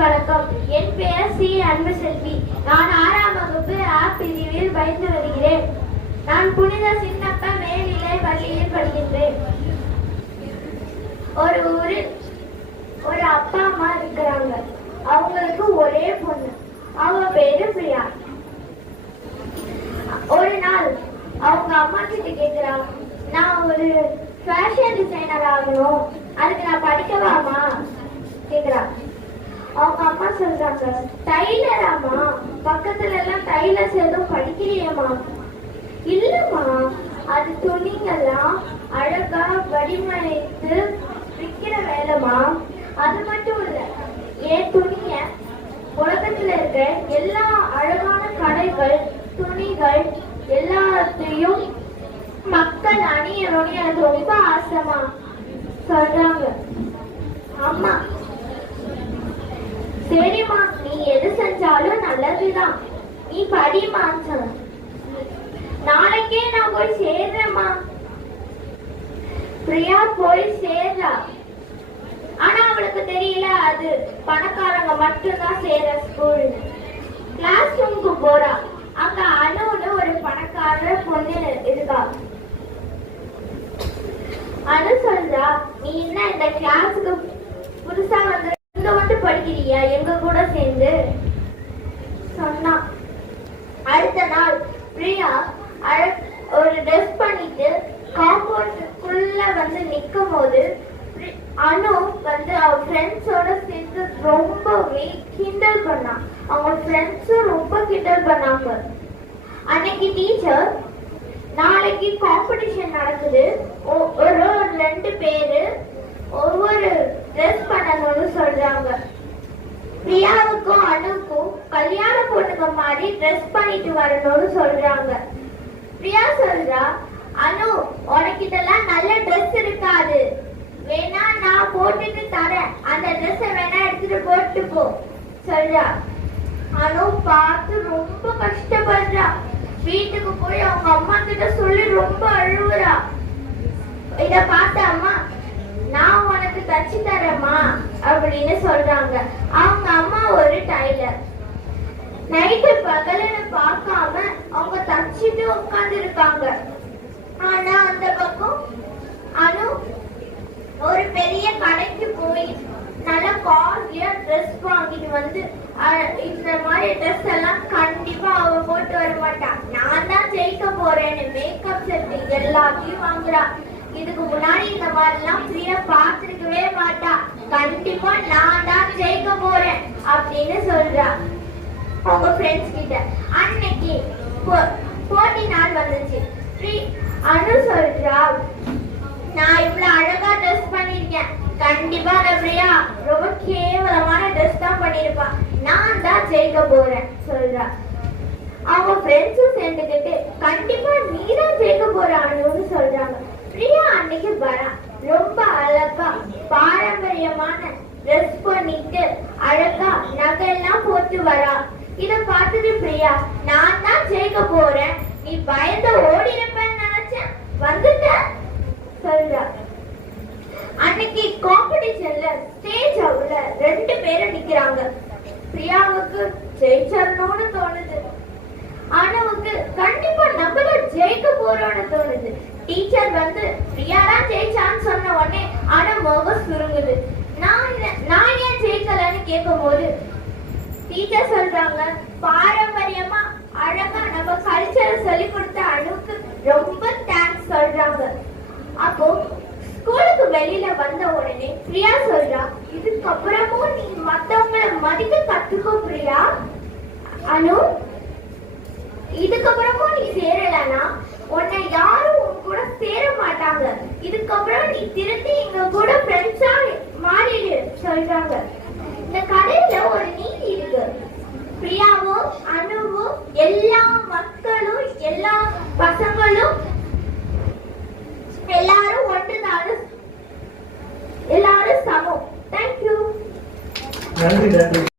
வணக்கம். என் பெயர் சி. அன்புசெல்வி. நான் 6ஆம் வகுப்பு ஆ பிரிவில் பயின்று வருகிறேன். நான் புனித சின்னப்ப மேல்நிலை பள்ளியில் படிக்கின்றேன். ஒரு ஊரில் ஒரு அப்பா அம்மா இருக்கிறாங்க. அவங்களுக்கு ஒரே பொண்ணு. அவங்க பேரு பிரியா. ஒரு நாள் அவங்க அம்மா கிட்ட கேக்குறாங்க, நான் ஒரு ஃபேஷன் டிசைனர் ஆகணும், அதுக்கு நான் படிக்கவாமா கேக்குறாங்க. அவங்க அம்மா சொல்றாங்க, டைலராமா, பக்கத்துல எல்லாம் டைலர்ஸ் எதுவும் படிக்கிறியம்மா? இல்லம்மா, அது துணிங்கெல்லாம் அழகா வடிவமைத்து விற்கிற வேலைமா. அது மட்டும் இல்ல, என் துணிய உலகத்துல இருக்க எல்லா அழகான கடைகள் துணிகள் எல்லாத்தையும் மக்கள் அணியணும்னு எனக்கு ரொம்ப ஆசைமா சொல்றாங்க. அம்மா, சரிம்மா, நீ எது செஞ்சாலும் நல்லதுதான், நீ படிமா. நாளைக்கே நான் போய் சேர்றேம்மா. பிரியா போய் சேர்றா. ஆனா அவளுக்கு தெரியல அது பணக்காரங்க மட்டும்தான் சேர ஸ்கூல். கிளாஸ் ரூமுக்கு போறா. அங்க அனுன்னு ஒரு பணக்கார பொண்ணு இருக்கா. அனு சொல்றா, நீ என்ன இந்த கிளாஸுக்கு புதுசா வந்து இங்க வந்து படிக்கிறியா எங்க கூட சேர்ந்து சொன்னா. அடுத்த நாள் பிரியா ஒரு ட்ரெஸ் பண்ணிட்டு காம்பவுண்டுக்குள்ள வந்து நிக்கும் போது அனு வந்து அவ ஃப்ரெண்ட்ஸோட சேர்ந்து ரொம்பவே கிண்டல் பண்ணா. அவங்க ஃப்ரெண்ட்ஸும் ரொம்ப கிண்டல் பண்ணாங்க. அன்னைக்கு டீச்சர், நாளைக்கு காம்படிஷன் நடக்குது, ஒரு 2 பேரு ஒவ்வொரு ட்ரெஸ் பண்ணணும்னு சொல்றாங்க. பிரியாவுக்கும் அனுக்கும் கல்யாண பொண்ணுங்க மாதிரி ட்ரெஸ் பண்ணிட்டு வரணும்னு சொல்றாங்க. பிரியா சொல்றா, அனு, உனக்கு இதெல்லாம் நல்ல ட்ரெஸ் இருக்காது, வேணா நான் போட்டுட்டு தரேன், அந்த ட்ரெஸ் வேணா எடுத்துட்டு போட்டு போ சொல்றா. அனு பார்த்து ரொம்ப கஷ்டப்படுறா. வீட்டுக்கு போய் அவங்க அம்மா கிட்ட சொல்லி ரொம்ப அழுவுறா. இத பார்த்த அம்மா, நான் உனக்கு தச்சு தரேம்மா அப்படின்னு சொல்றாங்க. அவங்க அம்மா ஒரு டைலர். நைட்டு பகலன்னு பார்க்காம அவங்க தச்சுட்டு உட்கார்ந்து இருக்காங்க. ஆனா அந்த பக்கம் அனு ஒரு பெரிய கடைக்கு போய் நல்ல காஸ்ட்லியா ட்ரெஸ் வாங்கிட்டு வந்து, இந்த மாதிரி ட்ரெஸ் எல்லாம் கண்டிப்பா அவ போட்டு வர மாட்டா, நான் தான் ஜெயிக்க போறேன்னு மேக்கப் செட் எல்லாத்தையும் வாங்குறா. இதுக்கு முன்னாடி இந்த மாதிரிலாம் பிரியா பார்த்திருக்கவே மாட்டா. கண்டிப்பா நான் தான் ஜெயிக்க போறேன் அப்படின்னு சொல்றா அவங்க ஃப்ரெண்ட்ஸ் கிட்ட. அன்னைக்கு போட்டி நாள் வந்துச்சு. அனு சொல்றா, நான் இவ்வளவு அழகா ட்ரெஸ் பண்ணிருக்கேன், கண்டிப்பா பிரியா ரொம்ப கேவலமான ட்ரெஸ் தான் பண்ணிருப்பான், நான் தான் ஜெயிக்க போறேன் சொல்றா. அவங்க ஃப்ரெண்ட்ஸும் சேர்ந்துக்கிட்டு கண்டிப்பா நீ தான் ஜெயிக்க போற அனுன்னு சொல்றாங்க. பிரியா அன்னைக்கு வரா. ரொம்ப அழகா பாரம்பரியமான ட்ரெஸ் பண்ணிட்டு அழகா நகையெல்லாம் போட்டு வரா. இத பார்த்துட்டு பிரியா, நான் தான் ஜெயிக்க போறேன், நீ பயந்து ஓடி இருப்பேன்னு நினைச்சேன், வந்துட்ட சொல்றா. அன்னைக்கு காம்படிஷன்ல ஸ்டேஜ் அவுல 2 பேரும் நிக்கிறாங்க. பிரியாவுக்கு ஜெயிச்சறணும்னு தோணுது. அனுவுக்கு கண்டிப்பா நம்ம தான் ஜெயிக்க போறோம்னு தோணுது. டீச்சர் வந்து பிரியாரா ஜெயிச்சான்னு சொன்ன உடனே அனு முகம் சுருங்குது. நான் ஏன் ஜெயிக்கலன்னு கேட்கும் போது டீச்சர் சொல்றாங்க, பாரம்பரியமா அழகா நம்ம கல்ச்சரை சொல்லி கொடுத்த அனுக்கு ரொம்ப தேங்க்ஸ் சொல்றாங்க. அப்போ ஸ்கூலுக்கு வெளியில வந்த உடனே பிரியா சொல்றா, இதுக்கப்புறமும் நீ மத்தவங்களை மதிக்க கத்துக்கோ பிரியா. அனு, இதுக்கப்புறமும் நீ சேரலனா உன்னை யாரும் உன் கூட சேர மாட்டாங்க, இதுக்கப்புறம் நீ திருத்தி எங்க கூட ஃப்ரெண்ட்ஸா மாறிடு சொல்றாங்க. இந்த கதையில ஒரு நீதி இருக்கு. பிரியாவும் அனுவும் எல்லா மக்களும் எல்லா பசங்களும் எல்லாரும் ஒன்றுதான், எல்லாரும் சமம். தேங்க்யூ. நன்றி.